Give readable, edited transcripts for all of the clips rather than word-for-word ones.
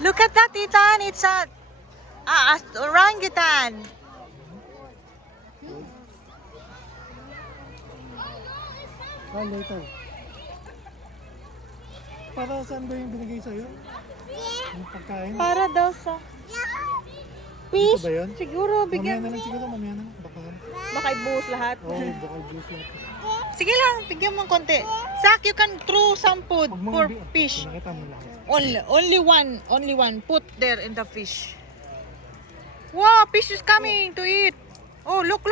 Look at that, Ethan. It's a orangutan. Later. Para saan ba yung binigay sa'yo? Yung pagkain? Para daw sa Dito fish. ba yun? Siguro, Mamaya bigyan na mo. lang siguro, mamaya na lang. Baka ibuhos lahat. Oo, baka juice lang. Sige lang, bigyan mo konti. Zach, you can throw some food Huwag mong for bi- fish. Pinakita mo lang. Only one. Put there in the fish. Wow, fish is coming to eat. Oh, look.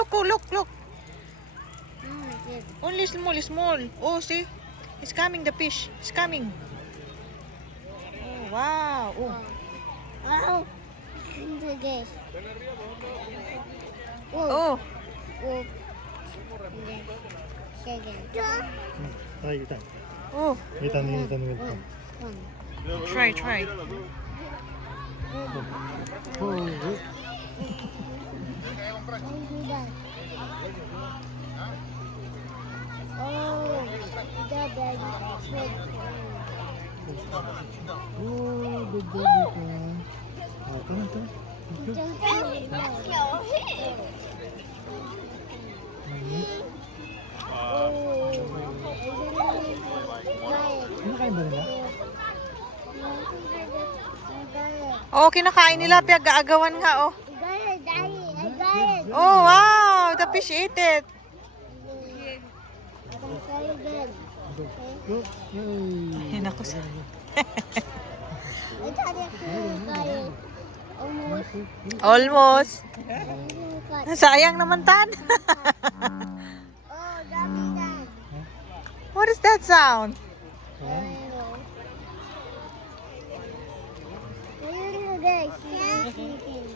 Only small. Oh, see? It's coming, the fish. It's coming. Oh, wow. Oh. Wow. Into this. Oh. Oh. Second. Try, Ethan. Oh. Ethan will come. Try. Oh, Oh, the baby. oh, good job, Ethan. Oh, come on. Kinakain ba nila? Oh, kinakain nila. Piyag-aagawan nga, oh. I got it. Oh, wow. The fish ate it. I'll try again. Go. Yay. Yan ako sa... I got it. Almost. Almost. Cut. Sayang naman, Tan. Oh, Daddy, Dad. What is that sound?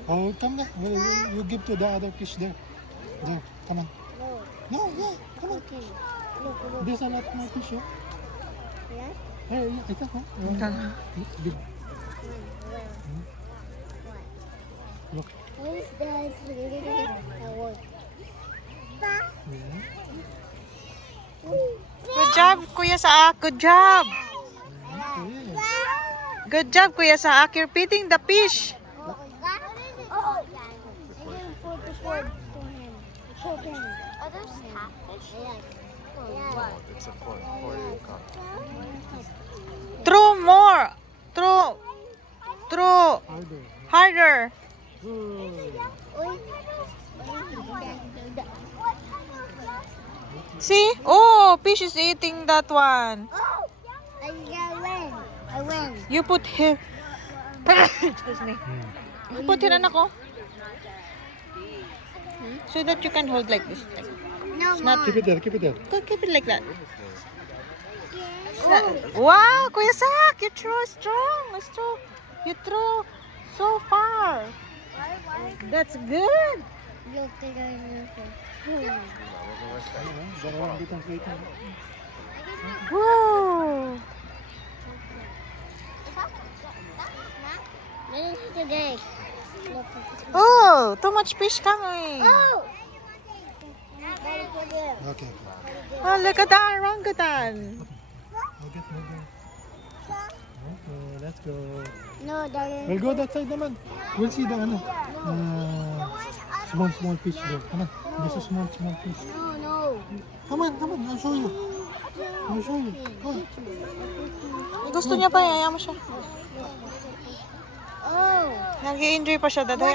Oh, come on. You give to the other fish there. There, come on. No, yeah, come on. Look. There's a lot more fish, oh. Yeah? Hey, ito, ha? Big. Look. What is that? Yeah. Good job, Kuya Saak. Good job. Okay. Good job, Kuya Saak. You're feeding the fish. Throw more. Throw Harder. harder. Good. See? Oh, fish is eating that one. I win. You put here. Excuse me. You put here, anak ko. So that you can hold like this. No, not- Keep it there, keep it there. Go keep it like that. Wow, Kuya Sak, you throw strong. You throw so far. That's good. Look, they got Dalawang bitang plate na. Whoa. today. Look. Oh, too much fish coming. Oh! Okay. Oh, look at that orangutan. Okay, let's go. No, darling. We'll go that side naman. We'll see the small fish there. Come on. There's a small fish. No. Come on. I'll show you. Come on. Gusto niya pa, ayaw mo siya. Oh. Nag-i-enjoy pa siya, daday.